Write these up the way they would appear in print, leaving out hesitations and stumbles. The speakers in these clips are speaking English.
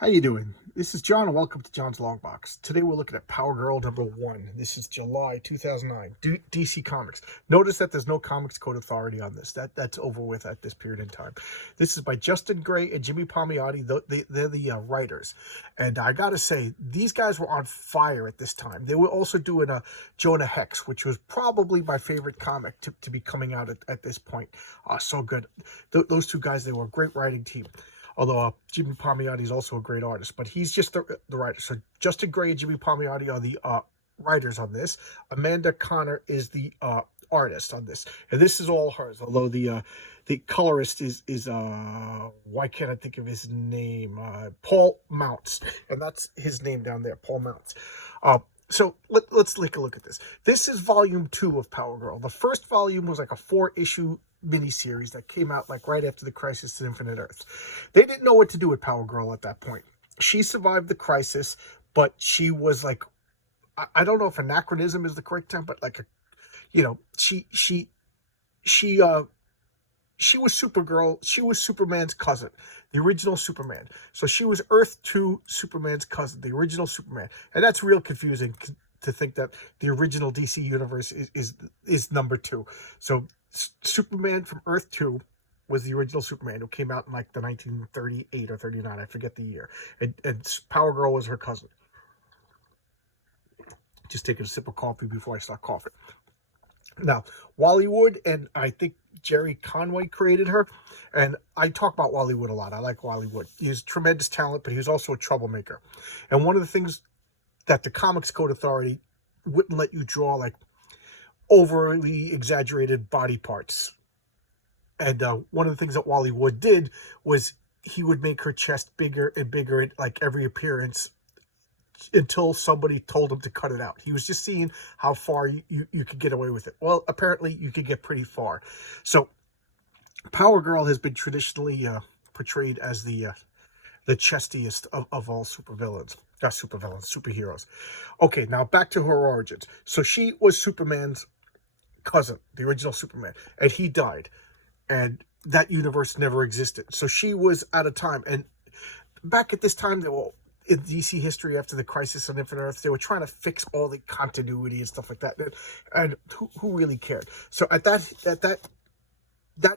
How you doing? This is John, and welcome to John's Long Box. Today we're looking at Power Girl number 1. This is July 2009, DC Comics. Notice that there's no Comics Code Authority on this. That's over with at this period in time. This is by Justin Gray and Jimmy Palmiotti. They're the writers. And I gotta say, these guys were on fire at this time. They were also doing a Jonah Hex, which was probably my favorite comic to be coming out at this point. So good. Those two guys, they were a great writing team. Although Jimmy Palmiotti is also a great artist, but he's just the writer. So Justin Gray and Jimmy Palmiotti are the writers on this. Amanda Connor is the artist on this, and this is all hers. Although the colorist is why can't I think of his name? Paul Mounts, and that's his name down there, Paul Mounts. So let's take a look at this. This is volume 2 of Power Girl. The first volume was like a 4-issue miniseries that came out like right after the Crisis on Infinite Earths. They didn't know what to do with Power Girl at that point. She survived the crisis, but she was like, I don't know if anachronism is the correct term, but like she was Supergirl. She was Superman's cousin, the original Superman. So she was Earth 2 Superman's cousin, the original Superman. And that's real confusing to think that the original DC universe is number 2. So Superman from Earth 2 was the original Superman who came out in like the 1938 or 39. I forget the year. And Power Girl was her cousin. Just taking a sip of coffee before I start coughing. Now, Wally Wood and I think Jerry Conway created her. And I talk about Wally Wood a lot. I like Wally Wood. He's tremendous talent, but he was also a troublemaker. And one of the things that the Comics Code Authority wouldn't let you draw, like overly exaggerated body parts. And one of the things that Wally Wood did was he would make her chest bigger and bigger at like every appearance until somebody told him to cut it out. He was just seeing how far you could get away with it. Well, apparently you could get pretty far. So Power Girl has been traditionally portrayed as the chestiest of all superheroes. Okay, now back to her origins. So she was Superman's cousin, the original Superman, and he died. And that universe never existed. So she was at a time, and back at this time, they were in DC history after the Crisis on Infinite Earths, they were trying to fix all the continuity and stuff like that. And who really cared? So at that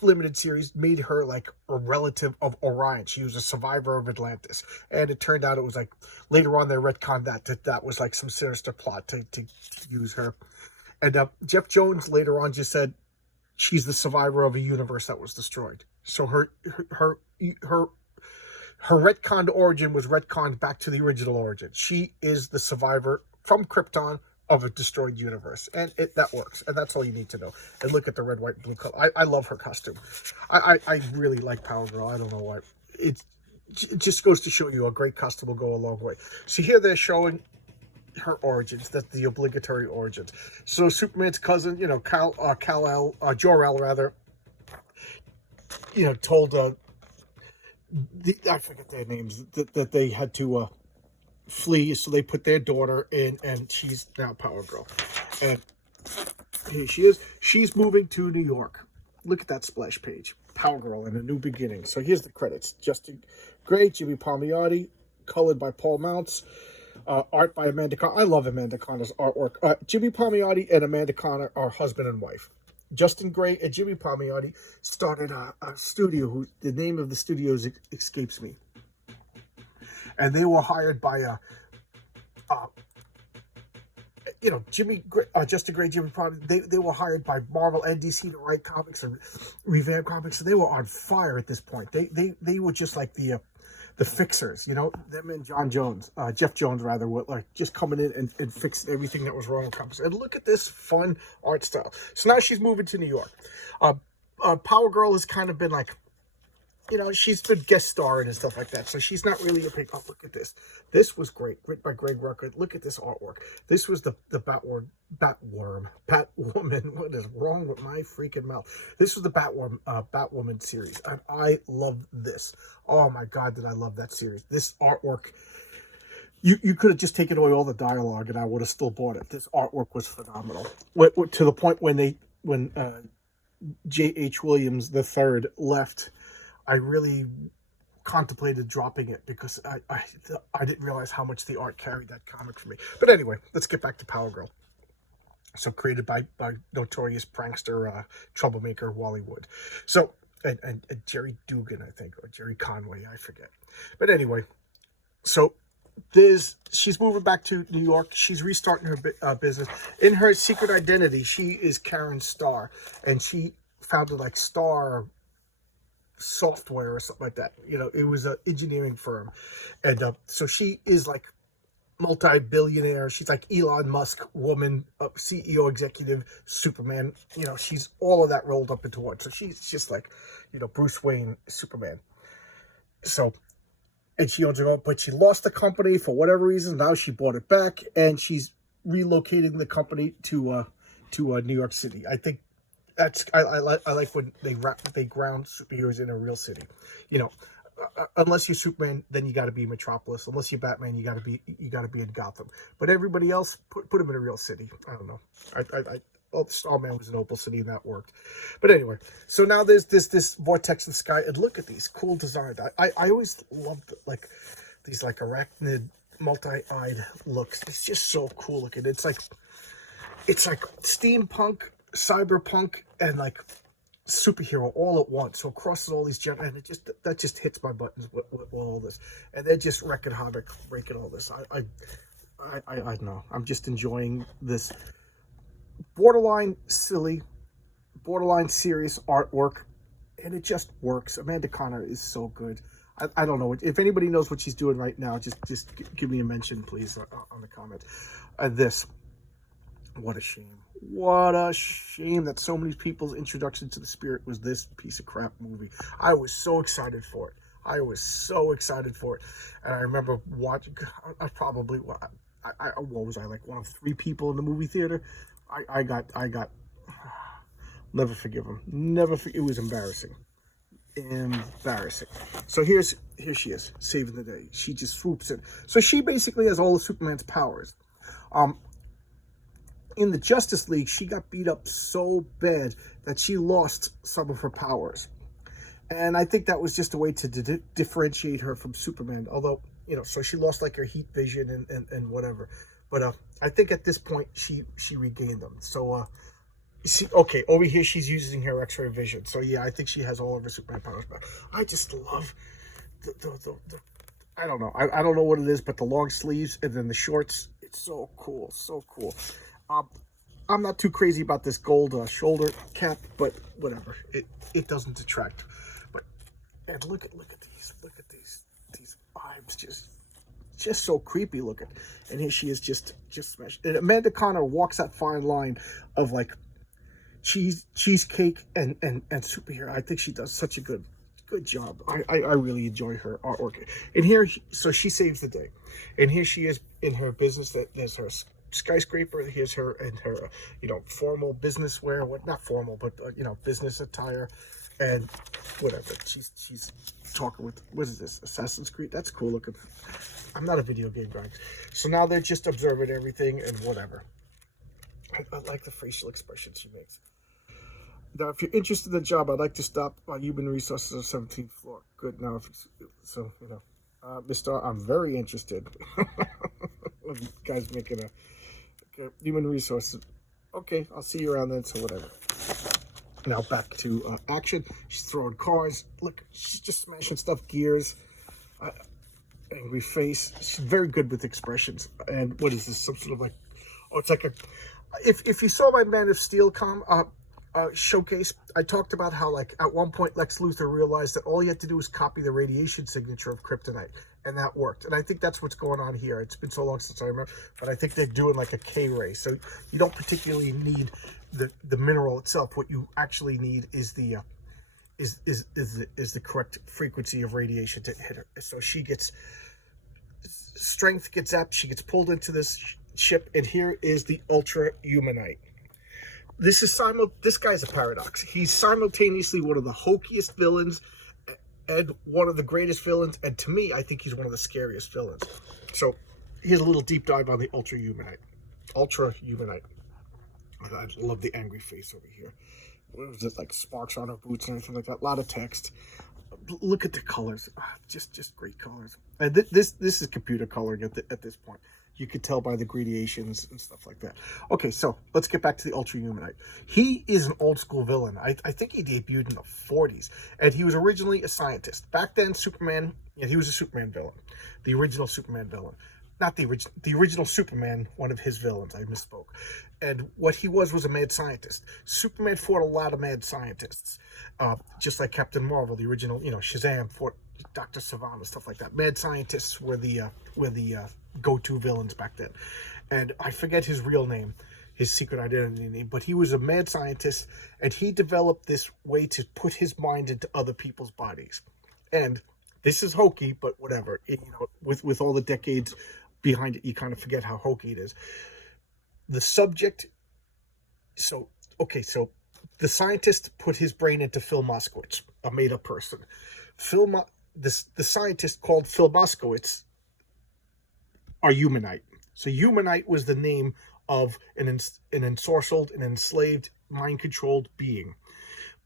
limited series made her like a relative of Orion. She was a survivor of Atlantis. And it turned out it was like, later on they retconned that was like some sinister plot to use her. And Jeff Jones later on just said she's the survivor of a universe that was destroyed. So her retconned origin was retconned back to the original origin. She is the survivor from Krypton of a destroyed universe. And that works. And that's all you need to know. And look at the red, white, blue color. I love her costume. I really like Power Girl. I don't know why. It just goes to show you a great costume will go a long way. So here they're showing her origins, that's the obligatory origins. So Superman's cousin, Jor-El rather, told I forget their names, that they had to flee, so they put their daughter in, and she's now Power Girl. And here she is. She's moving to New York. Look at that splash page. Power Girl and a New Beginning. So here's the credits. Justin Gray, Jimmy Palmiotti, colored by Paul Mounts. Art by Amanda Connor. I love Amanda Connor's artwork. Jimmy Palmiotti and Amanda Connor are husband and wife. Justin Gray and Jimmy Palmiotti started a studio the name of the studio escapes me. And they were hired by Justin Gray, Jimmy Palmiotti. They were hired by Marvel and DC to write comics and revamp comics. So they were on fire at this point. They were just like the fixers, them and Jeff Jones rather, were like just coming in and fixing everything that was wrong with comics. And look at this fun art style. So now she's moving to New York. Power Girl has kind of been like, she's been guest starring and stuff like that. So she's not really a big, look at this. This was great, written by Greg Rucka. Look at this artwork. This was the Batwoman. What is wrong with my freaking mouth? This was the Batwoman series. And I love this. Oh my God, did I love that series. This artwork, you could have just taken away all the dialogue and I would have still bought it. This artwork was phenomenal. To the point when J.H. Williams III left, I really contemplated dropping it because I didn't realize how much the art carried that comic for me. But anyway, let's get back to Power Girl. So created by notorious prankster, troublemaker Wally Wood. So, and Jerry Dugan, I think, or Jerry Conway, I forget. But anyway, so she's moving back to New York. She's restarting her business. In her secret identity, she is Karen Starr, and she founded like Star Software or something like that. You know, it was an engineering firm, and so she is like multi-billionaire. She's like Elon Musk woman, CEO, executive, Superman. You know, she's all of that rolled up into one. So she's just like, you know, Bruce Wayne, Superman. So, and she owns her own, but she lost the company for whatever reason. Now she bought it back, and she's relocating the company to New York City. I think that's I like when they ground superheroes in a real city. You know, unless you're Superman, then you got to be Metropolis. Unless you're Batman, you got to be in Gotham. But everybody else, put them in a real city. I don't know. Well, Starman was an Opal City, and that worked. But anyway, so now there's this vortex in the sky, and look at these cool designs. I always loved like these like arachnid, multi-eyed looks. It's just so cool looking. It's like steampunk, cyberpunk, and like superhero all at once. So it crosses all these and that just hits my buttons with all this. And they're just wrecking havoc, breaking all this. I don't know. I'm just enjoying this borderline silly, borderline serious artwork, and it just works. Amanda Connor is so good. I don't know if anybody knows what she's doing right now. Just give me a mention, please, on the comments. What a shame. What a shame that so many people's introduction to the Spirit was this piece of crap movie. I was so excited for it. And I remember watching, what was I, like one of 3 people in the movie theater? I got, never forgive him. It was embarrassing. So here she is, saving the day. She just swoops in. So she basically has all of Superman's powers. In the Justice League, she got beat up so bad that she lost some of her powers. And I think that was just a way to differentiate her from Superman. Although, you know, so she lost like her heat vision and whatever. But I think at this point, she regained them. So, okay, over here, she's using her X-ray vision. So, yeah, I think she has all of her Superman powers back. I just love the I don't know. I don't know what it is, but the long sleeves and then the shorts, it's so cool, so cool. I'm not too crazy about this gold shoulder cap, but whatever. It doesn't detract. But and look at these vibes, just so creepy looking. And here she is, just smashed. And Amanda Connor walks that fine line of like cheesecake and superhero. I think she does such a good job. I really enjoy her artwork. And here, so she saves the day. And here she is in her business. There's her skyscraper. Here's her and her, you know, formal business wear. Not formal, but you know, business attire, and whatever. She's talking with, what is this? Assassin's Creed. That's cool looking. I'm not a video game guy, so now they're just observing everything and whatever. I like the facial expressions she makes. Now, if you're interested in the job, I'd like to stop by Human Resources on 17th floor. Good. Now, so you know, Mr. I'm very interested. Guys making a Human Resources. Okay, I'll see you around then. So whatever. Now back to action. She's throwing cars. Look, she's just smashing stuff. Gears. Angry face. She's very good with expressions. And what is this? Some sort of like, oh, it's like a. If you saw my Man of Steel showcase, I talked about how like at one point Lex Luthor realized that all he had to do was copy the radiation signature of kryptonite, and that worked. And I think that's what's going on here. It's been so long since I remember, but I think they're doing like a K-ray, so you don't particularly need the mineral itself. What you actually need is the correct frequency of radiation to hit her. So she gets strength, gets zapped, she gets pulled into this ship, and here is the Ultra Humanite. This guy's a paradox. He's simultaneously one of the hokiest villains and one of the greatest villains, and to me, I think he's one of the scariest villains. So here's a little deep dive on the Ultra Humanite. I love the angry face over here. What was it, like sparks on her boots and everything like that? A lot of text. Look at the colors, just great colors. And this is computer coloring at this point. You could tell by the gradations and stuff like that. Okay, so let's get back to the Ultra Humanite. He is an old school villain. I think he debuted in the 40s, and he was originally a scientist. Back then, Superman, yeah, he was a Superman villain, the original Superman villain. Not the original Superman, one of his villains. I misspoke. And what he was a mad scientist. Superman fought a lot of mad scientists, just like Captain Marvel, the original. Shazam fought Dr. Savannah, stuff like that. Mad scientists were the go-to villains back then. And I forget his real name, his secret identity name, but he was a mad scientist, and he developed this way to put his mind into other people's bodies. And this is hokey, but whatever. With all the decades behind it, you kind of forget how hokey it is. The subject, so the scientist put his brain into Phil Moskowitz, a made-up person. The scientist called Phil Moskowitz a Humanite. So Humanite was the name of an ensorcelled, an enslaved, mind-controlled being.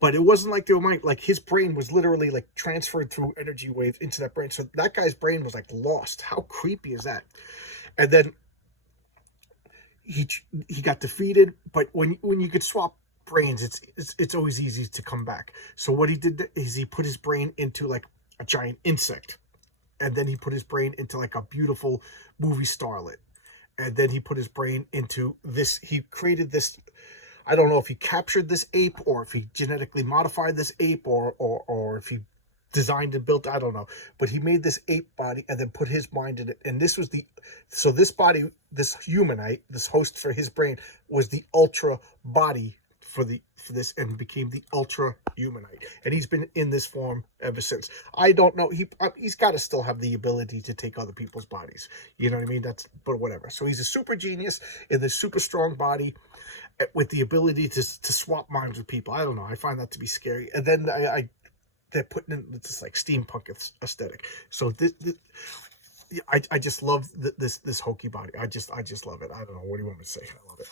But it wasn't like they were like his brain was literally like transferred through energy waves into that brain. So that guy's brain was like lost. How creepy is that? And then he got defeated. But when you could swap brains, it's always easy to come back. So what he did is he put his brain into like a giant insect, and then he put his brain into like a beautiful movie starlet, and then he put his brain into this. He created this. I don't know if he captured this ape, or if he genetically modified this ape, or if he designed and built, I don't know. But he made this ape body and then put his mind in it. And this was this body, this Humanite, this host for his brain, was the ultra body for this, and became the Ultra Humanite. And he's been in this form ever since. I don't know. He's got to still have the ability to take other people's bodies. You know what I mean? But whatever. So he's a super genius in this super strong body, with the ability to swap minds with people. I don't know. I find that to be scary. And then they're putting in this like steampunk aesthetic. So I just love this hokey body. I just love it. I don't know. What do you want me to say? I love it.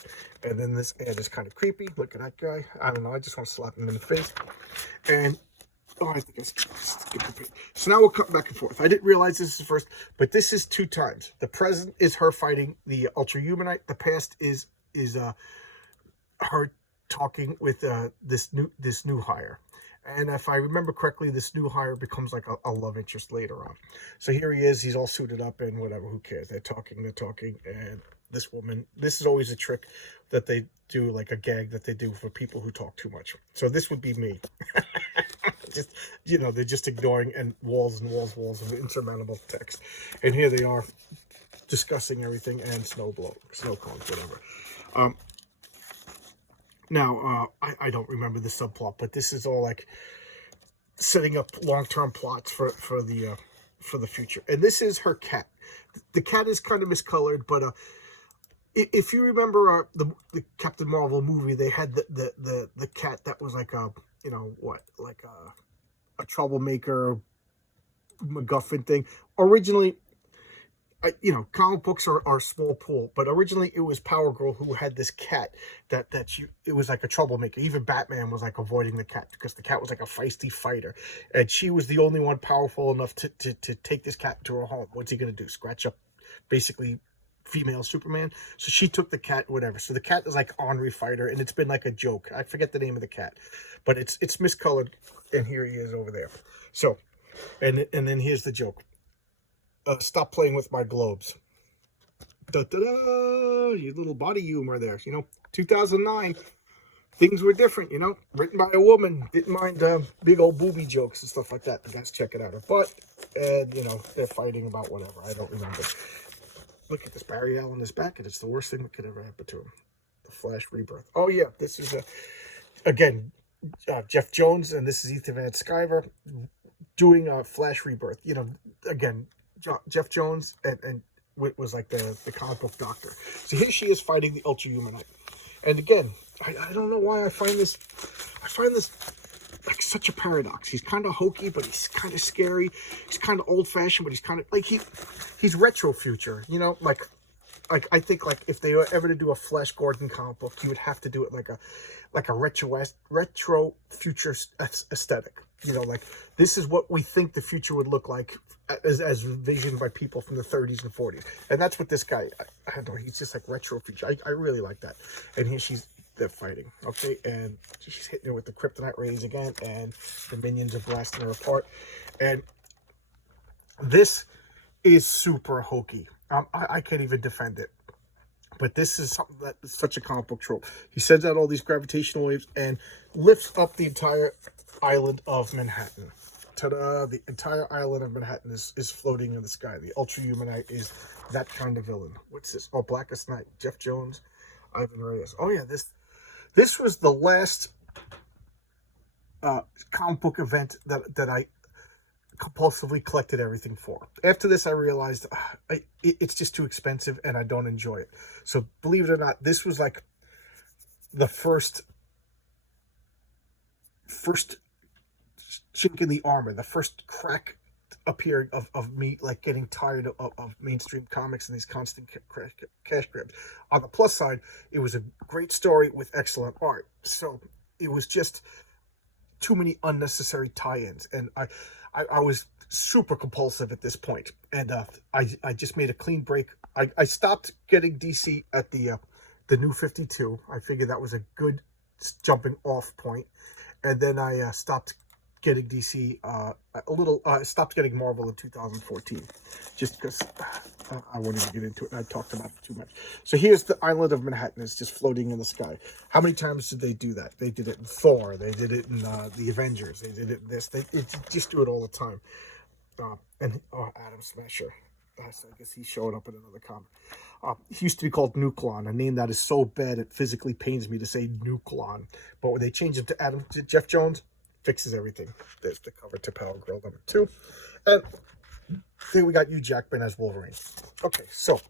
And then this ad is kind of creepy. Look at that guy. I don't know. I just want to slap him in the face. And I think I skipped. So now we'll cut back and forth. I didn't realize this is first, but this is 2 times. The present is her fighting the Ultra Humanite. The past is her talking with this new hire. And if I remember correctly, this new hire becomes like a love interest later on. So here he is. He's all suited up and whatever. Who cares? They're talking. And this woman, this is always a trick that they do, like a gag that they do for people who talk too much. So this would be me. Just, they're just ignoring and walls of insurmountable text. And here they are discussing everything and snow cones, whatever. Now, I don't remember the subplot, but this is all like setting up long-term plots for the future. And this is her cat. The cat is kind of miscolored, but if you remember the Captain Marvel movie, they had the cat that was like a troublemaker MacGuffin thing. Originally, comic books are a small pool, but originally it was Power Girl who had this cat it was like a troublemaker. Even Batman was like avoiding the cat because the cat was like a feisty fighter, and she was the only one powerful enough to take this cat to her home. What's he gonna do? Scratch up basically female Superman? So she took the cat, whatever. So the cat is like ornery fighter, and it's been like a joke. I forget the name of the cat, but it's miscolored, and here he is over there. So, and then here's the joke. Stop playing with my globes. Da-da-da! You little body humor there. 2009, things were different, Written by a woman. Didn't mind big old booby jokes and stuff like that. You guys check it out. But, they're fighting about whatever. I don't remember. Look at this. Barry Allen is back, and it's the worst thing that could ever happen to him. The Flash Rebirth. Oh, yeah. This is, again, Jeff Jones, and this is Ethan Van Sciver doing Flash Rebirth. Again, Jeff Jones and was like the comic book doctor. So here she is fighting the Ultra Humanite. And again, I don't know why I find this like such a paradox. He's kind of hokey, but he's kind of scary. He's kind of old fashioned, but he's kind of like he's retro future. Like I think like if they were ever to do a Flash Gordon comic book, you would have to do it like a retro future aesthetic. You know, like, this is what we think the future would look like as visioned by people from the 30s and 40s. And that's what this guy, I don't know, he's just like retro future. I really like that. And here they're fighting, okay? And she's hitting her with the kryptonite rays again, and the minions are blasting her apart. And this is super hokey. I can't even defend it. But this is something that is such a comic book trope. He sends out all these gravitational waves and lifts up the entire island of Manhattan. Ta-da! The entire island of Manhattan is floating in the sky. The Ultra Humanite is that kind of villain. What's this? Oh, Blackest Night. Jeff Jones, Ivan Reyes. Oh yeah, this was the last comic book event that I compulsively collected everything for. After this, I realized it's just too expensive and I don't enjoy it. So believe it or not, this was like the first chink in the armor, the first crack appearing of me like getting tired of mainstream comics and these constant cash grabs. On the plus side, it was a great story with excellent art. So it was just too many unnecessary tie-ins, and I was super compulsive at this point, and I just made a clean break. I stopped getting DC at the New 52. I figured that was a good jumping off point, and then I stopped getting DC stopped getting Marvel in 2014, just because I wanted to get into it and I talked about it too much. So here's the island of Manhattan. It's just floating in the sky. How many times did they do that? They did it in Thor. They did it in the Avengers. They did it in this. They just do it all the time. And Adam Smasher. I guess he's showing up in another comic. He used to be called Nucleon, a name that is so bad it physically pains me to say Nucleon. But when they changed it to Jeff Jones, fixes everything. There's the cover to Power Girl #2. And here we got Hugh Jackman as Wolverine. Okay, so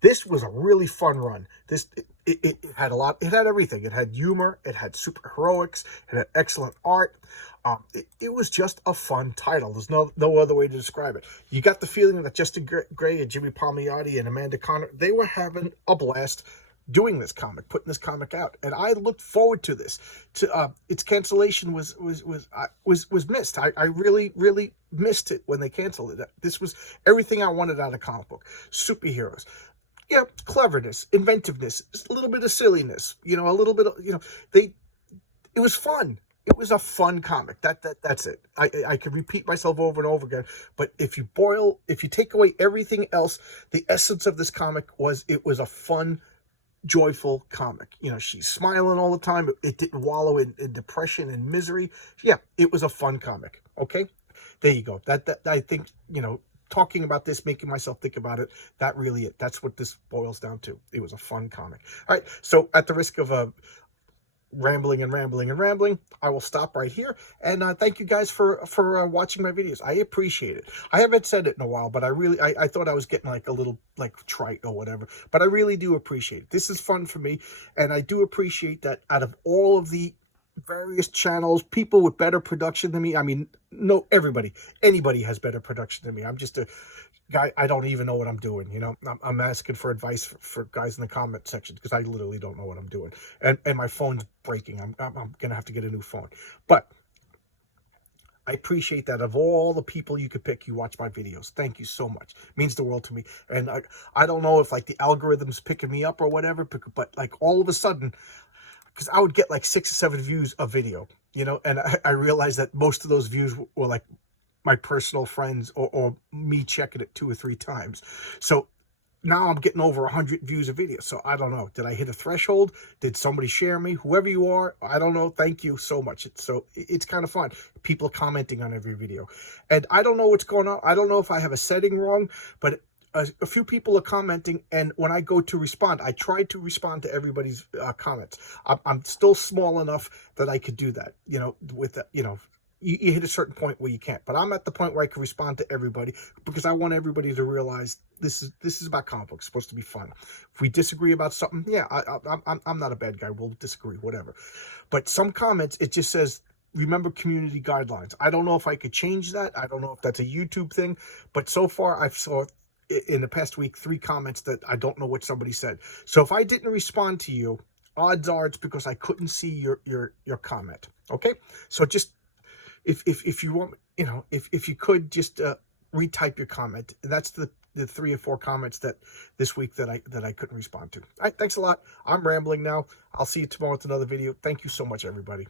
this was a really fun run. It had a lot. It had everything. It had humor. It had super heroics. It had excellent art. It was just a fun title. There's no other way to describe it. You got the feeling that Justin Gray and Jimmy Palmiotti and Amanda Conner, they were having a blast doing this comic, putting this comic out, and I looked forward to this. Its cancellation was missed. I really missed it when they canceled it. This was everything I wanted out of comic book. Superheroes, yeah, cleverness, inventiveness, a little bit of silliness, a little bit of, it was fun. It was a fun comic. That's it. I could repeat myself over and over again, but if you take away everything else, the essence of this comic was it was a fun, joyful comic. She's smiling all the time. It didn't wallow in depression and misery. Yeah, it was a fun comic. Okay, there you go. That I think, talking about this, making myself think about it, that's what this boils down to. It was a fun comic. All right, so at the risk of rambling, I will stop right here, and thank you guys for watching my videos. I appreciate it. I haven't said it in a while, but I thought I was getting like a little like trite or whatever, but I really do appreciate it. This is fun for me, and I do appreciate that out of all of the various channels, people with better production than me. I mean, anybody has better production than me. I'm just a guy, I don't even know what I'm doing. I'm asking for advice for guys in the comment section because I literally don't know what I'm doing, and my phone's breaking. I'm gonna have to get a new phone. But I appreciate that of all the people you could pick, you watch my videos. Thank you so much. It means the world to me. And I don't know if like the algorithm's picking me up or whatever, but like all of a sudden, because I would get like 6 or 7 views a video, and I realized that most of those views were like my personal friends or me checking it 2 or 3 times. So now I'm getting over 100 views a video. So I don't know. Did I hit a threshold? Did somebody share me? Whoever you are, I don't know. Thank you so much. It's kind of fun. People commenting on every video. And I don't know what's going on. I don't know if I have a setting wrong, but a few people are commenting, and when I go to respond, I try to respond to everybody's comments. I'm still small enough that I could do that, with the, you hit a certain point where you can't, but I'm at the point where I can respond to everybody because I want everybody to realize this is about comic books. It's supposed to be fun. If we disagree about something, yeah, I'm not a bad guy. We'll disagree, whatever. But some comments, it just says, remember community guidelines. I don't know if I could change that. I don't know if that's a YouTube thing, but so far I've saw in the past week 3 comments that I don't know what somebody said. So if I didn't respond to you, odds are it's because I couldn't see your comment. Okay, so just if you want, if you could just retype your comment. That's the 3 or 4 comments that this week that I couldn't respond to. All right, thanks a lot. I'm rambling now. I'll see you tomorrow with another video. Thank you so much, everybody.